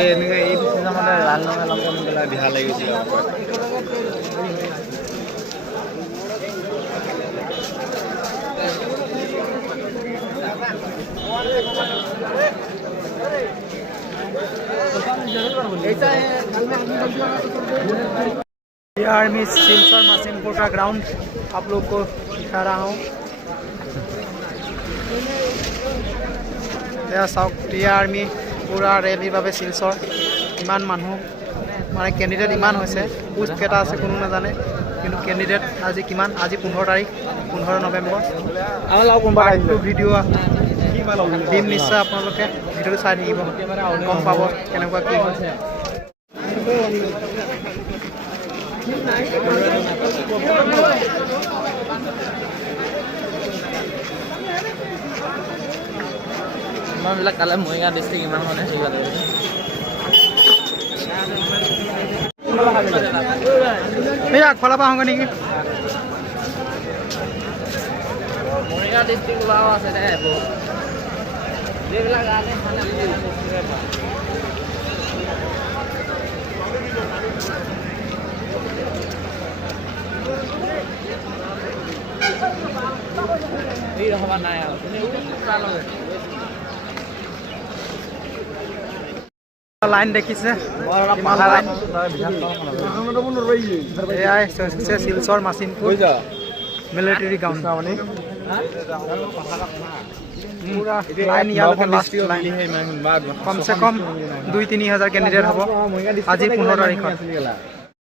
এই চিষ্টেমতে লাল ৰঙে লগে মিলাই বিহা লাগিছিল आर्मी सिलचर मासिमपुर का ग्राउंड आप लोग को दिखा रहा हूँ। टिया आर्मी पूरा रेली भावे सिलचर इमान मानुह माने कैंडिडेट इमान होइसे पोस्ट केटा आछे कोनो नाजाने किन्तु कैंडिडेट আজি किमान আজি 15 तारिख 15 नवेम्बर ভিডিও দিম নিশ্চয় আপোনালোকে ভিডিওটো চাই থাকিব গম পাব কেনেকুৱা কি হৈছে ইমানবিলাক কালে মৰিগাঁও ডিষ্ট্ৰিক্ট ইমান মানে এই আগফালৰ পৰা আহোঁ নেকি মৰিগাঁও ডিষ্ট্ৰিক্ট ওলাও আছে দে যিবিলাক আছে এই হবা নাই আৰু লাইন দেখিছে শিলচৰ মাচিমপুৰ মিলিটাৰী গ্ৰাউণ্ড লাইন ইয়ালৈকে লাষ্ট লাইন কমচে কম 2-3 হাজাৰ কেণ্ডিডেট হ'ব আজি 15 তাৰিখত